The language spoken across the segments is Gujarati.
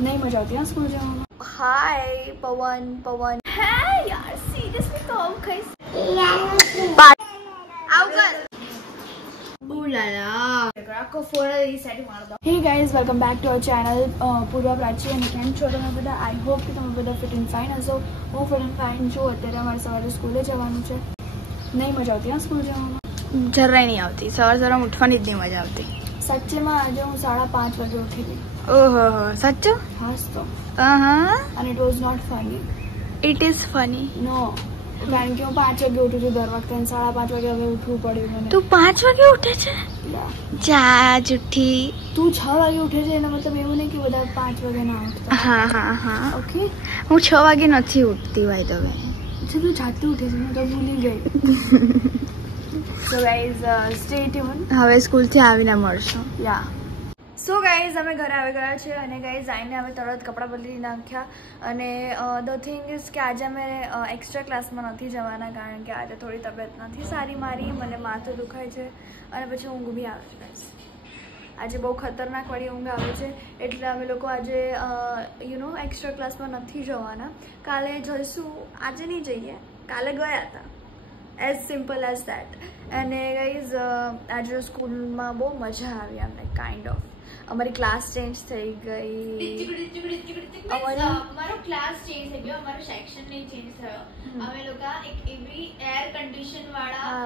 नहीं मजा आती है स्कूल जाने। हाय पवन पवन है यार सीरियसली तो अब कैसे आओ कर बुलाला को फोन रीसेट मार दो। Hey guys welcome back to our channel Purva Prachi અને કેમ છો તમે બધા? આઈ હોપ કે તમે બધા ફિટ એન્ડ ફાઇન હશો। હું ફિટ એન્ડ ફાઇન છું। અત્યારે અમારે સવારે સ્કૂલે જવાનું છે। નહીં મજા આવતી હા સ્કૂલ જવામાં? જરાય નહીં આવતી। સવારે ઉઠવાની જ નહીં મજા આવતી। સાચેમાં આજે હું 5:30 વાગે ઉઠી ગઈ। ઓહો સાચું? હા તો and it was not funny. It is funny. No, કારણ કે હું 5 વાગે ઉઠું છું દર વખતે। 5:30 વાગે હવે ઉઠવું પડ્યું મને। તું 5 વાગે ઉઠે છે? જા જુઠ્ઠી। તું 6 વાગે ઉઠે છે એનો મતલબ એવું નહીં કે બધા 5 વાગે ના ઉઠતા। હા હા હા ઓકે। હું 6 વાગે નથી ઉઠતી ભાઈ તો ભાઈ। તું જાતે ઉઠે છે? હું તો ભૂલી ગઈ। So guys, stay tuned. હવે સ્કૂલ થી આવીને મળશું। યા સો ગાઈઝ અમે ઘરે આવી ગયા છે અને ગાઈઝ આવીને અમે તરત કપડાં બદલી નાખ્યા। અને ધ થિંગ ઇઝ કે આજે અમે એક્સ્ટ્રા ક્લાસમાં નથી જવાના કારણ કે આજે થોડી તબિયત નથી સારી મારી। મને માથું દુખાય છે અને પછી ઊંઘ બી આવે છે ગાઈઝ। આજે બહુ ખતરનાક વાળી ઊંઘ આવે છે એટલે અમે લોકો આજે એક્સ્ટ્રા ક્લાસમાં નથી જવાના। કાલે જઈશું, આજે નહીં જઈએ, કાલે ગયા હતા। As simple as that. અને ગાઈઝ આજે સ્કૂલમાં બહુ મજા આવી અમને કાઇન્ડ ઓફ। અમારી ક્લાસ ચેન્જ થઈ ગઈ। અમારો ક્લાસ ચેન્જ થઈ ગયો, અમારો સેક્શન નહીં ચેન્જ થયો। અમે લોકો એક એવી એર કન્ડિશન વાળા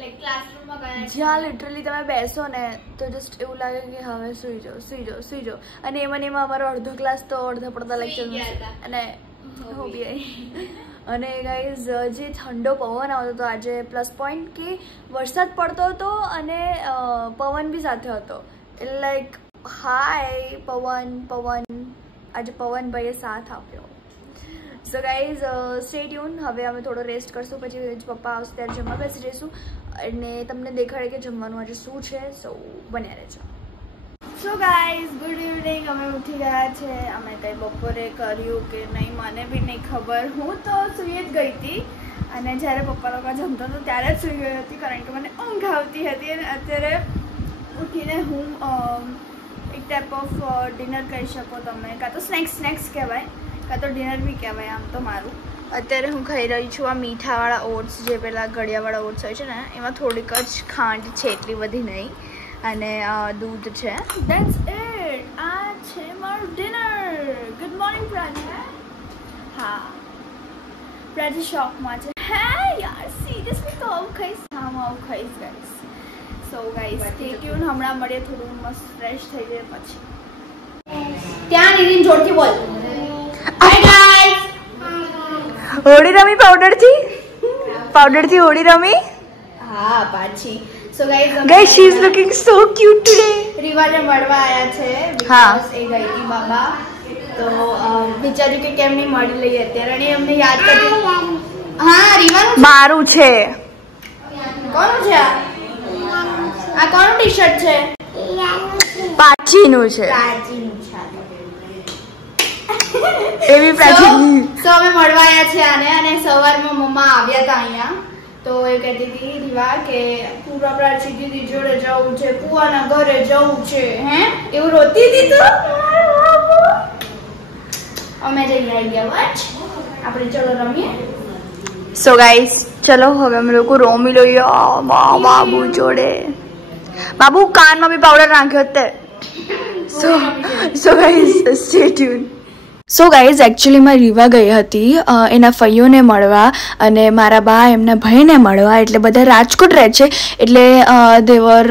લાઈક ક્લાસરૂમમાં ગયા જ્યાં લિટરલી તમે બેસો ને તો જસ્ટ એવું લાગે કે હવે સુઈ જાઓ સુઈ જાઓ સુઈ જાઓ। અને એમાં અમારો અડધો ક્લાસ તો અડધા પડતા લેક્ચર અને હું બી અને ગાઈઝ જે ઠંડો પવન આવતો હતો આજે પ્લસ પોઈન્ટ કે વરસાદ પડતો હતો અને પવન બી સાથે હતો। એટલે લાઈક હાય પવન પવન આજે પવનભાઈએ સાથ આપ્યો। So guys stay tune. હવે અમે થોડો રેસ્ટ કરશું, પછી પપ્પા આવશે ત્યારે જમવા બેસી જઈશું અને તમને દેખાડે કે જમવાનું આજે શું છે। સો બન્યા રહેજો। So guys good evening. અમે ઉઠી ગયા છે। અમે કંઈ બપોરે કર્યું કે નહીં મને બી નહીં ખબર। હું તો સૂઈ જ ગઈ હતી અને જ્યારે પપ્પા લોકો જમતો હતો ત્યારે જ સૂઈ ગઈ હતી કારણ કે મને ઊંઘ આવતી હતી। અને અત્યારે ઉઠીને હું એક ટાઈપ ઓફ ડિનર કહી શકો તમે, કાં તો સ્નેક્સ કહેવાય કાં તો ડિનર બી કહેવાય આમ તો મારું। અત્યારે હું ખાઈ રહી છું આ મીઠાવાળા ઓટ્સ, જે પેલા ગળિયાવાળા ઓટ્સ હોય છે ને એમાં થોડીક જ ખાંડ છે, એટલી બધી નહીં, અને દૂધ છે। That's it. આ છે મારું ડિનર। ગુડ મોર્નિંગ પ્રાચી। હા પ્રાચી શોકમાં છે। હે યાર સિરિયસલી તો આવું ખાઈશ? હા હું આવું ખાઈશ guys. So guys stay tune. હમણાં મળીએ, થોડું મસ્ત ફ્રેશ થઈ જાય પછી। ત્યાં નીરીન જોરથી બોલ। હાય ગાઈસ, હોળી રમી પાવડરથી હોળી રમી। હા પાછી। So guys she is looking so cute today। રીવાને મળવા આયા છે બીકોઝ એ ગઈ હતી બાબા, તો વિચાર્યું કે કેમ નહીં મળી લઈએ અત્યારે, અને એમને યાદ કરી। હા રીવાનું મારું છે। કોનું છે આ કોનું ટી-શર્ટ છે? પાચીનું છે। પ્રાચીનું છે એવી પ્રાચી। તો અમે મળવા આયા છે આને, અને સવારમાં મમ્મા આવ્યા હતા અહીંયા, તો એ કહેતી હતી રીવા કે પૂરા પ્રાચી દીદી જોડે જવું છે, પુઆના ઘરે જવું છે। હે એવું રોતી હતી તો અમે જઈ આવી ગયા। વચ આપણે ચલો રમીએ। સો ગાઈસ ચલો હવે અમે લોકો રમી લઈએ બાબુ જોડે। બાબુ કાનમાં બી પાવડર નાખ્યો અત્યારે। So guys stay tune. So guys એકચ્યુઅલીમાં રીવા ગઈ હતી એના ફઈઓને મળવા અને મારા બા એમના ભાઈને મળવા, એટલે બધા રાજકોટ રહે છે, એટલે દેવર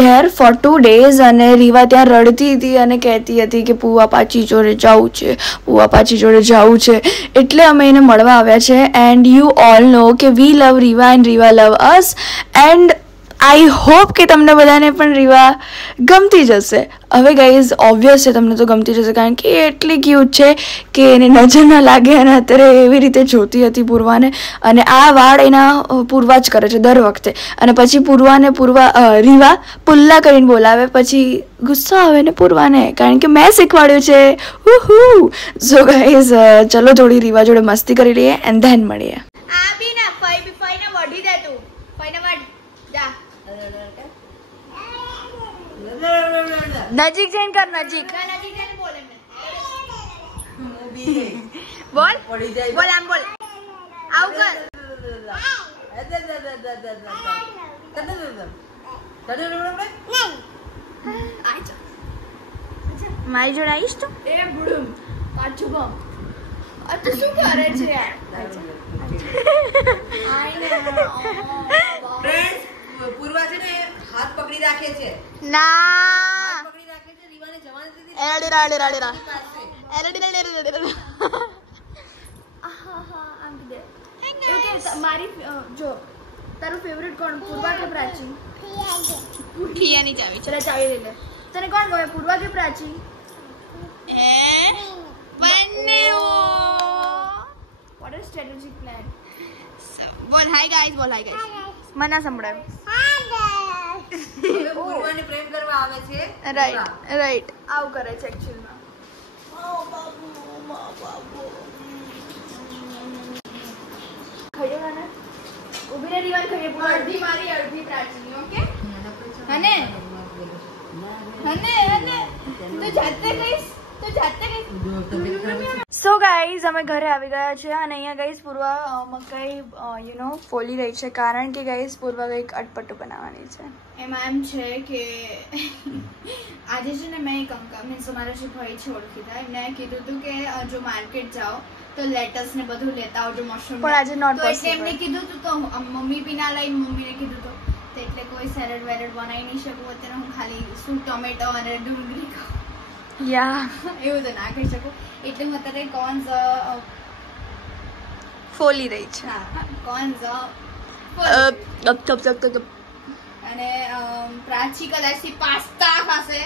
ધેર ફોર 2 days। અને રીવા ત્યાં રડતી હતી અને કહેતી હતી કે પુઆ પાચી જોડે જવું છે, પુઆ પાચી જોડે જવું છે, એટલે અમે એને મળવા આવ્યા છે। એન્ડ યુ ઓલ નો કે we love Riva and Riva love us, and I hope કે તમને બધાને પણ રીવા ગમતી જશે। હવે ગાઈઝ ઓબ્વિયસ છે તમને તો ગમતી જશે કારણ કે એ એટલી ક્યુટ છે કે એને નજર ના લાગે, અને અત્યારે એવી રીતે જોતી હતી પૂર્વાને, અને આ વાળ એના પૂર્વા જ કરે છે દર વખતે, અને પછી રીવા પુલ્લા કરીને બોલાવે, પછી ગુસ્સો આવે ને પૂર્વાને કારણ કે મેં શીખવાડ્યું છે। સો ગાઈઝ ચલો થોડી રીવા જોડે મસ્તી કરી લઈએ એન્ડ ધેન મળીએ। આ બી ના ફઈને વઢી દે તું, ફઈને વઢ જા। નજીક જઈને કર નજીક નજીક જઈને બોલે બોલ બોલ આમ બોલ આવું કર મારી જોડે આવીશ તું એ બુડુમ પાછું બમ અચ્છા શું કરે છે યાર આઈને ફ્રેન્ડ્સ પૂર્વા છે ને હાથ પકડી રાખે છે ના પકડી રાખે છે રીવાને જવાની હતી આમ દે એવું કે મારી જો તારું ફેવરેટ કોણ પૂર્વા કે પ્રાચી ખીયાની ચાવી ચલે ચાવી લઈ લે તને કોણ ગમે પૂર્વા કે પ્રાચી બંને વોટ ઇઝ સ્ટ્રેટેજિક પ્લાન બોલ હાય ગાઈસ મને ના સંભળાયું હવે પૂર્વાને પ્રેમ કરવા આવે છે રાઈટ આવું કરે છે એકચ્યુઅલમાં ખાયો ને ઉભી રે રીવાન ખાઈએ પૂરા અડધી મારી અડધી પ્રાચીની ઓકે હને તો જાતે કહીશ સો ગાઈઝ અમે ઘરે આવી ગયા છે અને અહીંયા ગાઈઝ પૂર્વા મકાઈ ફોલી રહી છે કારણ કે ગાઈઝ પૂર્વા કંઈક અટપટું બનાવવાની છે એમાં એમ છે કે આજે છે ને મેં એક અંકલ મીન્સ અમારા જે ભાઈ છે ઓળખીતા એમને કીધું હતું કે જો માર્કેટ જાઓ તો લેટસ ને બધું લેતા આવજો મશરૂમ પણ આજે નોટ તો એટલે પોસિબલ એમને કીધું હતું તો મમ્મી બી ના લઈ મમ્મીને કીધું હતું તો એટલે કોઈ સેલેડ વેલેડ બનાવી નહીં શકું અત્યારે હું ખાલી શું ટોમેટો અને ડુંગળી ખાઉં યા એવું તો ના કરી શકું એટલે હું અત્યારે કોર્ન્સ ફોલી રહી છે કોર્ન્સ અને પ્રાચી કદાચથી પાસ્તા ખાશે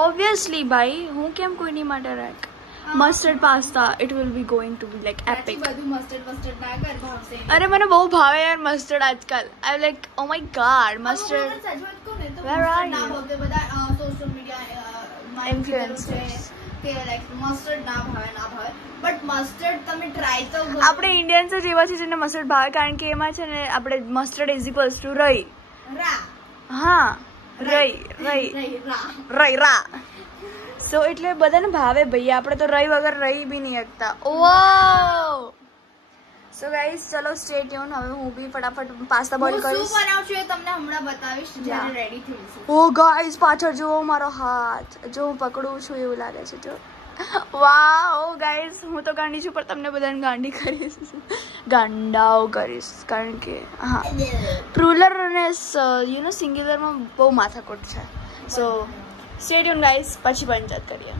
ઓબ્વિયસલી ભાઈ હું કેમ કોઈની માટે રાખ mustard pasta it will be going to be like Prachi epic બધું મસ્ટર્ડ ના કર ભાવશે અરે મને બહુ ભાવે યાર મસ્ટર્ડ આજકાલ I like oh my god mustard સજવત કોને તો Where are ના you? ભાવતે બધા સોશિયલ મીડિયા Influencers. કે લાઈક મસ્ટર્ડ ના ભાવે બટ મસ્ટર્ડ તમે ટ્રાય તો કરો. આપણે ઇન્ડિયન્સ જ એવા છે જેને મસ્ટર્ડ ભાવે કારણ કે એમાં છે ને આપણે મસ્ટર્ડ ઇઝ ઇક્વલ્સ ટુ રઈ રા હા રઈ રા સો એટલે બધાને ભાવે ભાઈ આપણે તો રઈ વગર રહી બી નહીં શકતા વાવ સો ગાઈસ ચલો સ્ટે ટ્યુન હવે હું બી ફટાફટ પાસ્તા બોઇલ હું શું કરીશ બનાવું છું એ તમને હમણાં બતાવીશ જ્યારે રેડી થઈશું. ઓ ગાઈસ પાછળ જુઓ મારો હાથ જો હું પકડું છું એવું લાગે છે જો વાવ ગાઈસ હું તો ગાંડી છું પણ તમને બધાને ગાંડી કરીશ ગાંડાઓ કરીશ કારણ કે હા પ્રુલર અને સિંગ્યુલરમાં બહુ માથાકૂટ છે સો સ્ટે ટ્યુન ગાઈસ પછી પંચાયત કરીએ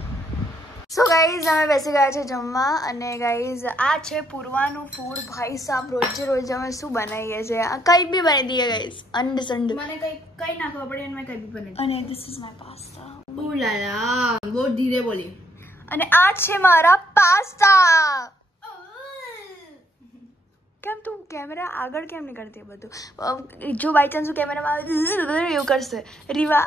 સો ગાઈઝ અમે બેસી ગયા છે જમવા અને ગાઈઝ આ છે પૂર્વાનું ફૂડ ભાઈ સાહેબ રોજે અમે શું બનાવીએ છીએ કંઈ બી બનાવી દઈએ ગાઈઝ અંડ સંડ મને કઈ ના ખબર પડે અને મેં કઈ બી બનાવી અને ધીસ ઇઝ માય પાસ્તા ઓ લાલા બહુ ધીરે બોલી અને આ છે મારા પાસ્તા કેમ તું કેમેરા આગળ કેમ નહીં કરતી બધું જો બાય ચાન્સ કેમેરામાં એવું કરશે રીવા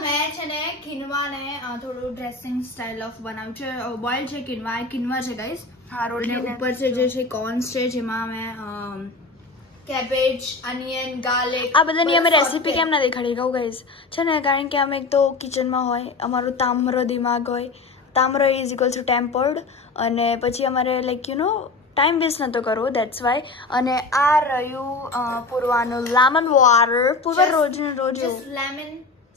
મેં છે ને કિનવાને થોડું ડ્રેસિંગ સ્ટાઇલ ઓફ બનાવ્યું છે બોઇલ છે કિનવા છે ગાઈસ હા અને ઉપર છે જે છે કોર્ન્સ છે જેમાં મેં કેબેજ અનિયન ગાર્લિક આ બધાની અમે રેસીપી કેમ ના દેખાડી કહું ગાઈસ છે ને કારણ કે અમે એક તો કિચનમાં હોય અમારો તામ્ર દિમાગ હોય તામ્ર ઇઝ ઇક્વલ્સ ટુ ટેમ્પર્ડ અને પછી અમારે લાઈક ટાઈમ વેસ્ટ નતો કરવો દેટ્સ વાય અને આ રહ્યું પૂર્વાનું લેમન વોટર પૂર્વ રોજ just lemon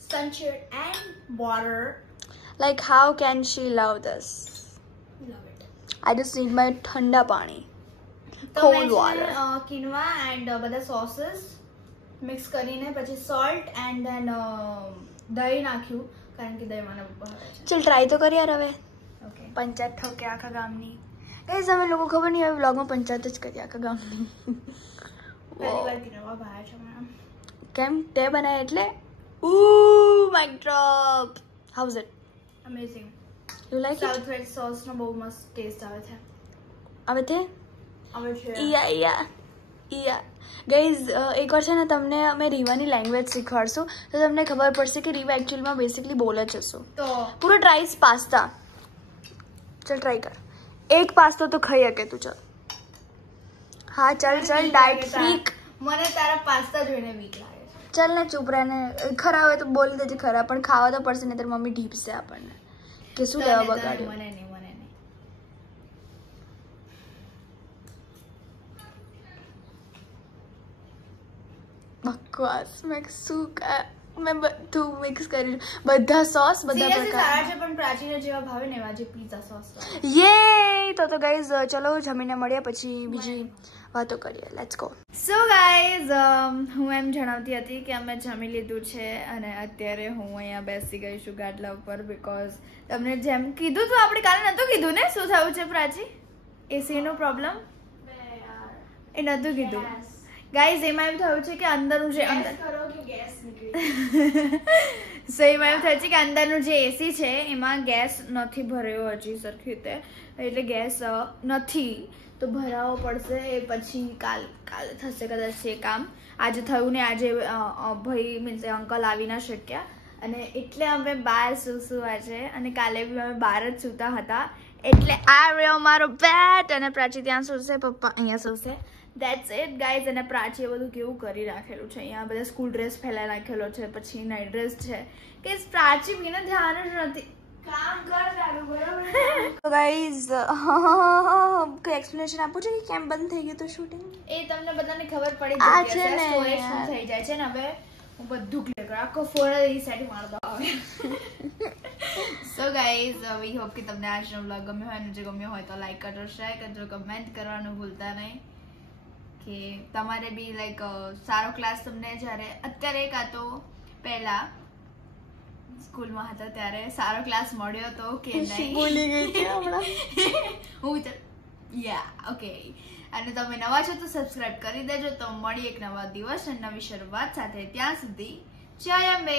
sunshine and water like how can she love this love it I just need my ઠંડા પાણી તો Cold મેં water. કિનવા એન્ડ બધા સોસીસ મિક્સ કરીને પછી સોલ્ટ એન્ડ ધેન દહીં નાખ્યું કારણ કે દહીં મને બહુ ભાવે છે ચલ ટ્રાય તો કરી યાર હવે ઓકે પંચાયત ઠોકે આખા ગામની ગાઈઝ અમે લોકો ખબર નહીં હવે વ્લોગમાં પંચાયત જ કરીએ આખા ગામની પહેલી વાર કિનવા ભાવે છે મને કેમ તે બનાય એટલે mic drop how's it amazing you like it south red sauce નો બહુ મસ્ત ટેસ્ટ આવે છે હવે તે આવે છે યા ગાઈઝ એકવાર છે ને તમને અમે રીવાની લેંગ્વેજ શીખવાડશું તો તમને ખબર પડશે કે રીવા એકચ્યુઅલમાં બેસિકલી બોલે છે શું તો પૂરો ટ્રાઈસ પાસ્તા ચલ ટ્રાય કર એક પાસ્તો તો ખાઈ શકે તું ચલ હા ચલ ડાયટ ફ્રીક મને તારા પાસ્તા જોઈને વીક લાગે છે ચાલ ને ચૂપ રહે ને ખરા હોય તો બોલી દેજે ખરા પણ ખાવા તો પડશે નહીં તો મમ્મી ઢીપશે આપણને કે શું લેવા બગાડ્યું મને નહીં બકવાસ મેં શું મેં બધું મિક્સ કર્યું બધા સોસ બધા સિરિયસલી પ્રકાર સારા છે પણ પ્રાચીને જેવા ભાવે ને એવા જે પિઝા સોસ યે તો ગાઈઝ ચલો જમીને મળ્યા પછી બીજી વાતો કરીએ લેટ્સ ગો સો ગાઈઝ હું એમ જણાવતી હતી કે અમે જમી લીધું છે અને અત્યારે હું અહીંયા બેસી ગઈ છું ગાડલા ઉપર બીકોઝ તમને જેમ કીધું તો આપણે કાલે નહોતું કીધું ને શું થયું છે પ્રાચી એસીનો પ્રોબ્લેમ એ નહોતું કીધું ગાઈઝ એમાં એવું થયું છે કે અંદરનું જે અંદર સો એમાં એવું થયું છે કે અંદરનું જે એસી છે એમાં ગેસ નથી ભર્યો હજી સરખી રીતે એટલે ગેસ નથી તો ભરાવો પડશે એ પછી કાલે થશે કદાચ એ કામ આજે થયું ને આજે ભાઈ મીન્સ અંકલ આવી ના શક્યા અને એટલે અમે બહાર સૂવા છે અને કાલે બી અમે બહાર જ સૂતા હતા એટલે આ રહ્યો મારો બેટ અને પ્રાચી ત્યાં સૂશે પપ્પા અહીંયા સૂશે દેટ્સ ઇટ ગાઈઝ અને પ્રાચીએ બધું કેવું કરી રાખેલું છે અહીંયા બધા સ્કૂલ ડ્રેસ ફેલાઈ રાખેલો છે પછી નાઇટ ડ્રેસ છે કે પ્રાચી બીને ધ્યાન જ નથી કામ કર લાગુ બરાબર તો ગાઈઝ કોઈ એક્સપ્લેનેશન આપો છો કે કેમ બંધ થઈ ગયું તો શૂટિંગ એ તમને બધાને ખબર પડી આ જશે છે ને સ્ટોરેજ યાર. ફૂલ થઈ જાય છે ને હવે હું બધું ક્લિયર કરું આખો ફોન રીસેટ માર દો હવે સો ગાઈઝ વી હોપ કે તમને આજનો વ્લોગ ગમ્યો હોય અને જો ગમ્યો હોય તો લાઈક કરજો શેર કરજો કમેન્ટ કરવાનું ભૂલતા નહીં કે તમારે બી લાઈક સારો ક્લાસ તમને જ્યારે અત્યારે કાં તો પહેલા સ્કૂલમાં હતા ત્યારે સારો ક્લાસ મળ્યો તો કે નહીં ભૂલી ગઈ હતી હમણાં હું યા ઓકે અને તમે નવા છો તો સબસ્ક્રાઇબ કરી દેજો તો મળી એક નવા દિવસ અને નવી શરૂઆત સાથે ત્યાં સુધી જય અંબે